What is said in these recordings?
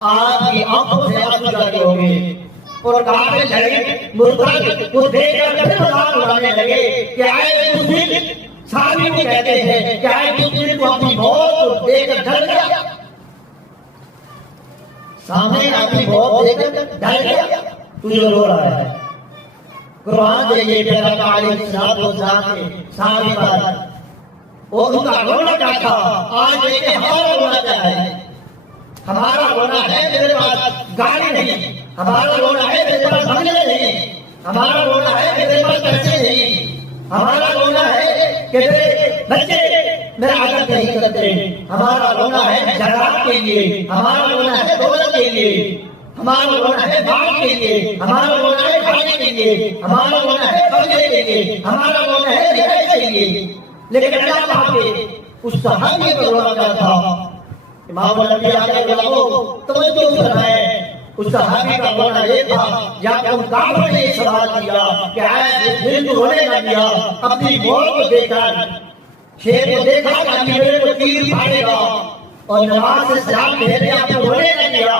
آپ کی آنکھوں سے آنسو جاری ہو گئے اور کہاں لگے مرتد کو دیکھ کر پھر مذاق اڑانے لگے کہ آئے مسلم سامنے کو کہتے ہیں کہ آئے مسلم کو اپنی موت کو دیکھ کر ڈر گیا، سامنے اپنی موت دیکھ کر ڈر گیا، تجھے رو رہا ہے۔ قرآن دیکھیے پیارا علیہ السلام کے سامنے پر اور ان کا رونا کیا تھا، آج دیکھیں ہمارا رونا کیا ہے۔ ہمارا رونا ہے میرے پاس گاڑی نہیں، ہمارا رونا ہے میرے پاس بنگلے نہیں، ہمارا رونا ہے میرے پاس پیسے نہیں، ہمارا رونا ہے کہ میرے بچے میرا عادت نہیں کرتے، ہمارا رونا ہے جرات کے لیے، ہمارا رونا ہے دولت کے لیے، ہمارا رونا ہے باغ کے لیے، ہمارا رونا ہے کھانے کے لیے، ہمارا رونا ہے بنگلے کے لیے، ہمارا رونا ہے رہائش کے لیے۔ لیکن اللہ پاک کے اس صحابی کا رونا کیا تھا؟ امام الانبیاء کے علماء توجہ فرمائے، اس صحابی کا رونا یہ تھا یا کہ ان کافروں نے یہ سوال کیا کہ آئے دل کو رونے نہ دیا، اپنی موت کو دیکھا، شیر کو دیکھا کہ اپنی میرے کو تیر مارے گا اور نماز سے سلام پھیرے آپ کو رونے نہ دیا۔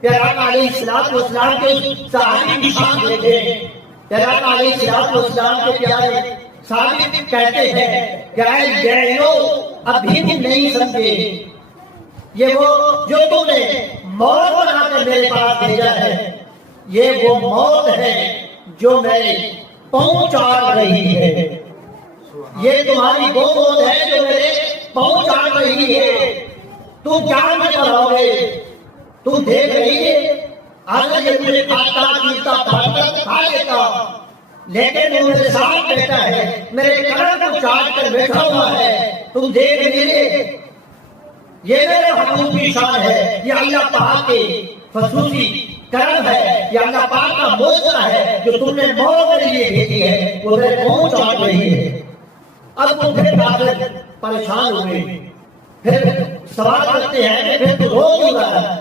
پیارا علیہ السلام کے اس صحابی کی شان دیکھیں، پیارا علیہ السلام کے پیارے صحابی کہتے ہیں کہ اے جیلو ابھی بھی نہیں سمجھے، یہ وہ جو تم نے موت بنا کر میرے پاس بھیجا ہے، یہ وہ موت ہے جو میرے پاؤں چاٹ رہی ہے، یہ تمہاری وہ موت ہے جو میرے پاؤں چاٹ رہی ہے۔ تم جان میں رہو گے، تم دیکھ رہی ہے اگر یہ مجھے کاٹتا پیٹتا پھاڑتا کھا لیتا، لیکن وہ میرے ساتھ بیٹھا ہے، میرے کلر کو چاٹ کر بیٹھا ہوا ہے، تم دیکھ لیجیے۔ یہ میرے حقوق کی شان ہے، یہ اللہ پاک کے خصوصی کرم ہے، یہ اللہ پاک کا معجزہ ہے جو تم نے موت میرے لیے بھیجی ہے، وہ میرے پاؤں چاٹ رہی ہے۔ اب تم پھر کافر پریشان ہوئے، پھر سوال کرتے ہیں کہ پھر تو رو کیوں رہا ہے؟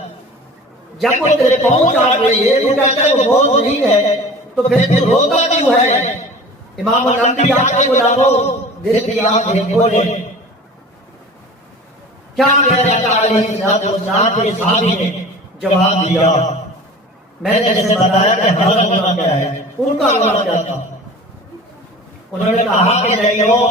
جب وہ تیرے پاؤں چاٹ رہی ہے تو کہتا ہے وہ موت نہیں ہے، تو پھر تو روتا کیوں ہے؟ امام الانبیاء کے علماء دل کی آنکھیں کھولے، کیا پیارا علیہ السلام کے صحابی نے جواب دیا؟ میں نے جیسے بتایا کہ ہمارا رونا کیا ہے، ان کا رونا کیا تھا؟ انہوں نے کہا کہ نہیں ہو